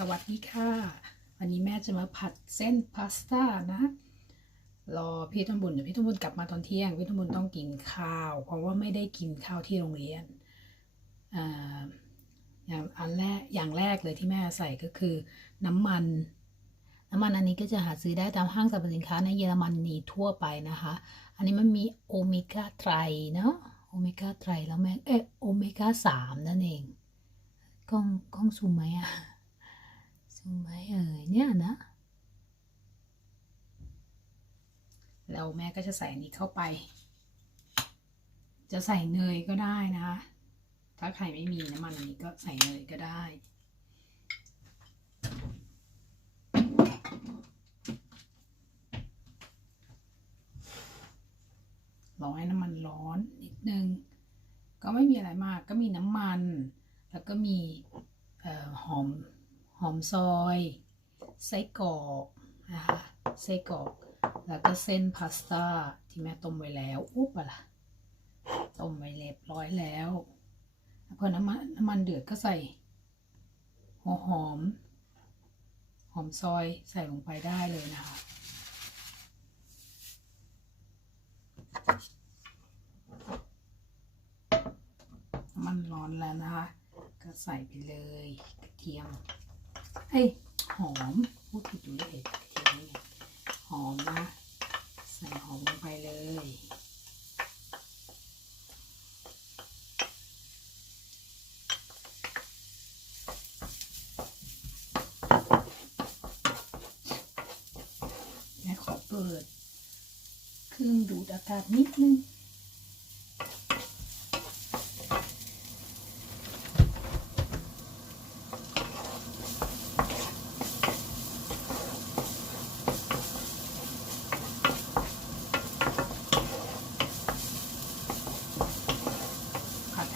สวัสดีค่ะ วันนี้แม่จะมาผัดเส้นพาสต้านะ รอพี่ต้นบุญเดี๋ยวพี่ต้นบุญกลับมาตอนเที่ยง พี่ต้นบุญต้องกินข้าว เพราะว่าไม่ได้กินข้าวที่โรงเรียนอ่าอย่างอันแรกอย่างแรกเลยที่แม่ใส่ก็คือน้ำมัน น้ำมันอันนี้ก็จะหาซื้อได้ตามห้างสรรพสินค้าในเยอรมนีทั่วไปนะคะ อันนี้มันมีโอเมก้าไตรเนาะโอเมก้าไตรแล้วแม่เอ๊ะโอเมก้าสามนั่นเองกล้องกล้องซูมไหมอะ เอ่ยเนี่ยนะแล้วแม่ก็จะใส่อันนี้เข้าไป จะใส่เนยก็ได้นะคะ ถ้าใครไม่มีน้ำมันอันนี้ก็ใส่เนยก็ได้ รอให้น้ำมันร้อนนิดนึง ก็ไม่มีอะไรมาก ก็มีน้ำมัน แล้วก็มีออหอมหอมซอย ไส้กรอกนะคะไส้กรอกแล้วก็เส้นพาสต้าที่แม่ต้มไว้แล้วอุ๊บล่ะต้มไว้เรียบร้อยแล้วพอน้ำมันน้ำมันเดือดก็ใส่หัวหอม หอมซอยใส่ลงไปได้เลยนะคะน้ำมันร้อนแล้วนะคะ ก็ใส่ไปเลยกระเทียม เอ้ยหอมพูดผิดอยู่เลยเทียมนี่หอมนะใส่หอมลงไปเลยแม่ขอเปิดเครื่องดูดอากาศนิดนึง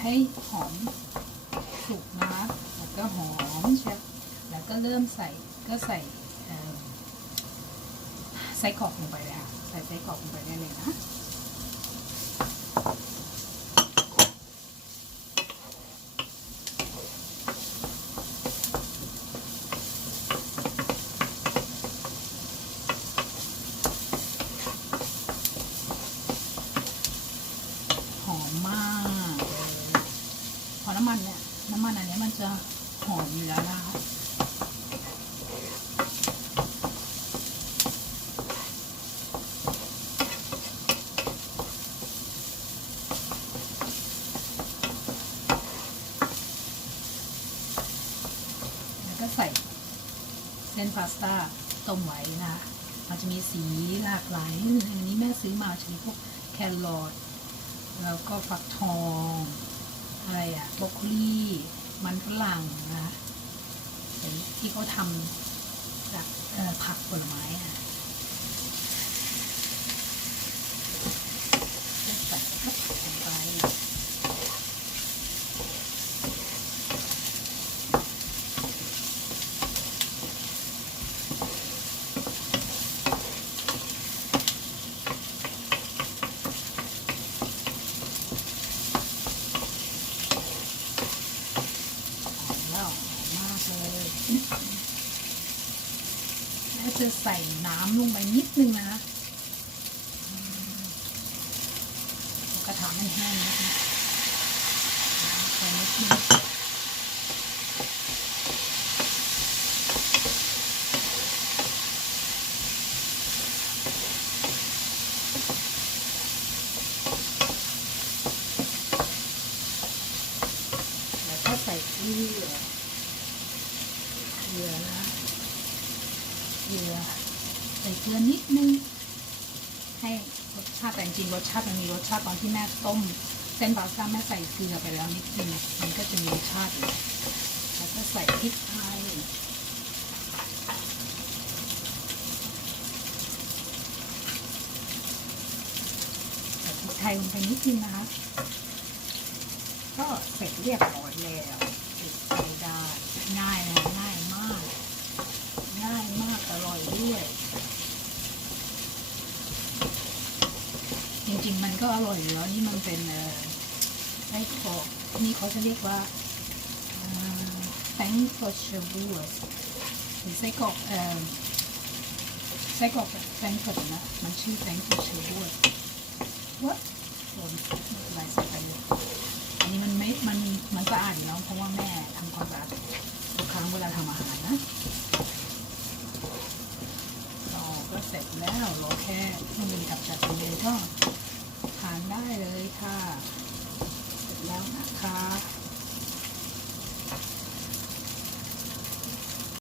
ให้หอมสุกนะคะแล้วก็หอมใช่แล้วก็เริ่มใส่ก็ใส่เอ่อไส้กรอกลงไปเลยค่ะใส่ไส้กรอกลงไปได้เลยนะ หอมมากเลยเพราะน้ำมันเนี่ย น้ำมันอันนี้มัน จะหอมอยู่แล้วนะคะแล้วก็ใส่เส้นพาสต้าต้มไว้นะคะมันจะมีสีหลากหลายอันนี้แม่ซื้อมาจะมีพวกแครอทแล้วก็ฟักทองอะไรอะบรอกโคลี มันฝรั่งนะที่เขาทำจากผักผลไม้อะก็ใส่ครับลงไปหอมแล้วหอมมากเลย แล้จะใส่น้ำลงไปนิดนึงนะคะกระถางมันแห้งนิดนึงใส่นิดนึงแล้วก็ใส่เกลือเกลือนะ ใส่เกลือนิดนึง ให้รสชาติแต่จริงรสชาติมันมีรสชาติตอนที่แม่ต้ม เส้นพาสต้าแม่ใส่เกลือไปแล้วนิดนึงมันก็จะมีรสชาติแล้วก็ใส่พริกไทยใส่พริกไทยลงไปนิดนึงนะคะก็เสร็จเรียบร้อยแล้วติดไปได้ง่ายนะง่ายมาก ง่ายมากอร่อยด้วย ริงๆ มันก็อร่อยอยู่แล้วนี่มันเป็นเอ่อไส้กรอกนี่เขาจะเรียกว่า thank for s h a b u s เป็นไส้กรอกเอ่อไส้กรอกแบบแฟรงก์ฟิร์ตนะ มันชื่อแฟรงก์ฟิร์ชอร์ด้วยวะโดนไม่เป็นไรใส่ไปเลยอันนี้มันไม่มันมันสะอาดอยู่แล้วเพราะว่าแม่ทำความสะอาดทุกครั้งเวลาทำอาหารนะรอก็เสร็จแล้วรอแค่ต้องมีกับจัดโรงเรียนก็